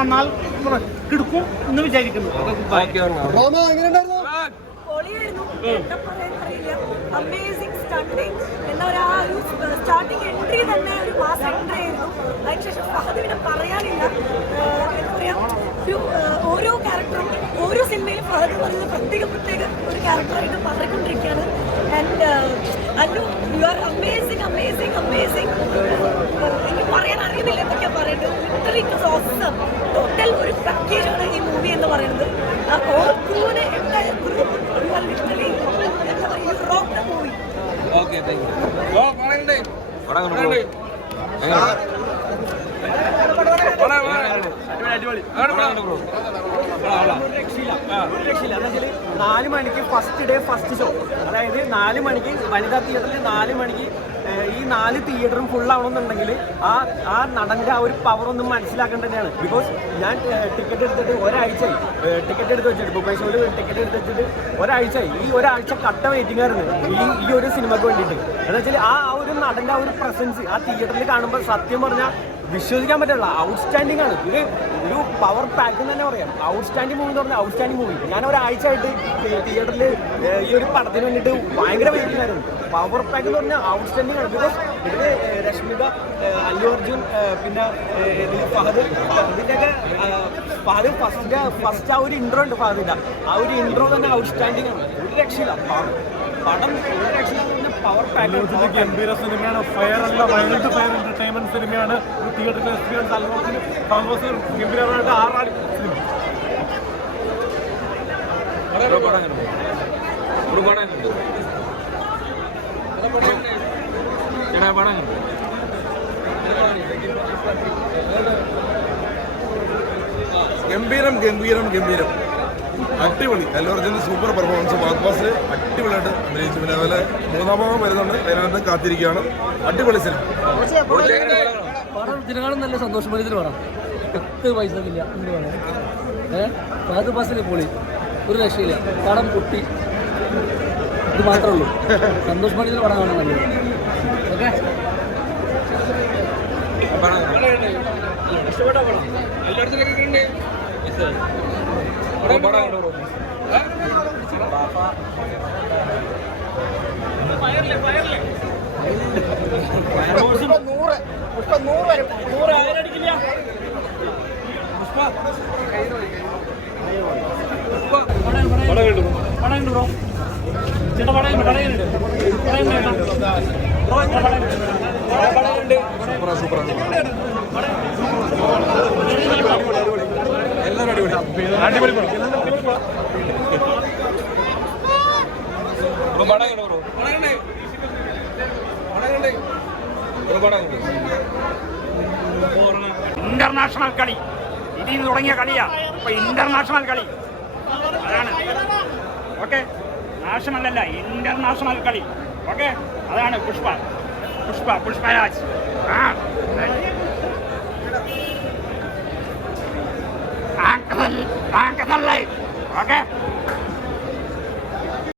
വന്നാൽ കിടക്കും എന്ന് വിചാരിക്കുന്നു. അമേസിംഗ് സ്റ്റണ്ടിങ് എന്താ പറയുക, ആ ഒരു സ്റ്റാർട്ടിങ് എൻട്രി തന്നെ ഒരു മാസ് എൻട്രി ആയിരുന്നു. അതിനുശേഷം ഫഹദിനെ പറയാനില്ല. എന്താ പറയുക, ഒരു ഓരോ ക്യാരക്ടറും ഓരോ സിനിമയിലും ഫഹദ് പറയുന്നത് പ്രത്യേക ഒരു ക്യാരക്ടറായിട്ട് മാറിക്കൊണ്ടിരിക്കുകയാണ്. And Allu, you are amazing amazing amazing. എനിക്ക് പറയാൻ അറിയുന്നില്ല എന്തൊക്കെയാ പറയേണ്ടത്. Literally it was awesome. Total ഒരു പാക്കേജാണ് ഈ മൂവി എന്ന് പറയുന്നത്. ആ ഓൾ ക്രൂവിനെ entire group you are literally എന്താ പറയുക, you rock the movie. Okay, thank you. രക്ഷയില്ല. എന്ന് വെച്ചാൽ 4 മണിക്ക് ഫസ്റ്റ് ഡേ ഫസ്റ്റ് ഷോ, അതായത് 4 മണിക്ക് വനിതാ തിയേറ്ററിൽ 4 മണിക്ക് ഈ 4 തിയേറ്ററും ഫുൾ ആവണമെന്നുണ്ടെങ്കിൽ ആ നടൻ്റെ ആ ഒരു പവർ ഒന്നും മനസ്സിലാക്കേണ്ടത് തന്നെയാണ്. ബിക്കോസ് ഞാൻ ടിക്കറ്റ് എടുത്തിട്ട് ഒരാഴ്ചയായി, ടിക്കറ്റ് എടുത്ത് വെച്ചിട്ട് ബുക്ക് ഷോയിൽ ടിക്കറ്റ് എടുത്ത് വെച്ചിട്ട് ഒരാഴ്ചയായി. ഈ ഒരാഴ്ച കട്ട വെയിറ്റിംഗ് ആയിരുന്നു ഈ ഒരു സിനിമയ്ക്ക് വേണ്ടിയിട്ട്. എന്ന് വെച്ചാൽ ആ ഒരു നടൻ്റെ ആ ഒരു പ്രസൻസ് ആ തിയേറ്ററിൽ കാണുമ്പോൾ സത്യം പറഞ്ഞാൽ വിശ്വസിക്കാൻ പറ്റില്ല. ഔട്ട്സ്റ്റാൻഡിംഗ് ആണ്. ഒരു പവർ പാക്ക് തന്നെ പറയാം. ഔട്ട്സ്റ്റാൻഡിംഗ് മൂവി എന്ന് പറഞ്ഞാൽ ഔട്ട്സ്റ്റാൻഡിംഗ് മൂവി. ഞാൻ ഒരാഴ്ചയായിട്ട് തിയേറ്ററിൽ ഈ ഒരു പടത്തിന് വേണ്ടിയിട്ട് ഭയങ്കര വെയിറ്റിംഗ് ആയിരുന്നു. പവർ പാക്ക് എന്ന് പറഞ്ഞാൽ ഔട്ട്സ്റ്റാൻഡിംഗ് ആണ്. ബിക്കോസ് ഇതിൽ രശ്മിക, അല്ലു അർജുൻ, പിന്നെ ഇതിൽ ഫഹദിൻ്റെയൊക്കെ ഫസ്റ്റ് ആ ഒരു ഇൻട്രോ ഉണ്ട്. ഫഹദിൻ്റെ ആ ഒരു ഇൻട്രോ തന്നെ ഔട്ട്സ്റ്റാൻഡിംഗ് ആണ്. ഒരു രക്ഷയില്ല പടം, ഒരു രക്ഷയില്ല. പവർ പാക്ക് ഗംഭീര സിനിമയാണ്. ഫയർ അല്ല, വൈൽഡ് ഫയർ എന്റർടൈൻമെന്റ് സിനിമയാണ്. ഒരു തിയേറ്ററിൽ എക്സ്പീരിയൻസ് ഗംഭീരമായിട്ട് 6 സിനിമ. ഗംഭീരം അടിപൊളി. അല്ലു അർജുൻ്റെ സൂപ്പർ പെർഫോമൻസ്. ബാസ് അടിപൊളിയായിട്ട് അഭിനയിച്ചു. പിന്നെ അതുപോലെ 3ാം ഭാഗം വരുന്നുണ്ട്, അതിനകത്ത് കാത്തിരിക്കുകയാണ്. അടിപൊളി സിനിമ. പടം ഇതിനേക്കാളും നല്ല സന്തോഷപ്പെടുത്തിൽ പടം. 10 പൈസ ഇല്ല എന്ന് പറയാം. ഫഹദ് ഫാസിൽ പൊളി, ഒരു രക്ഷയില്ല. പടം പൊട്ടി, ഇത് മാത്രമേ ഉള്ളൂ. സന്തോഷപ്പെടുത്തിൽ പടം കാണാൻ നല്ലത്. ഓക്കെ, ഇഷ്ടപ്പെട്ട പടം എല്ലായിടത്തും ഇന്റർനാഷണൽ കളി ഇതിൽ തുടങ്ങിയ കളിയാ. ഇപ്പൊ ഇന്റർനാഷണൽ കളി അതാണ്. ഓക്കെ, നാഷണൽ അല്ല, ഇന്റർനാഷണൽ കളി. ഓക്കെ, അതാണ് പുഷ്പരാജ്. ഓക്കെ.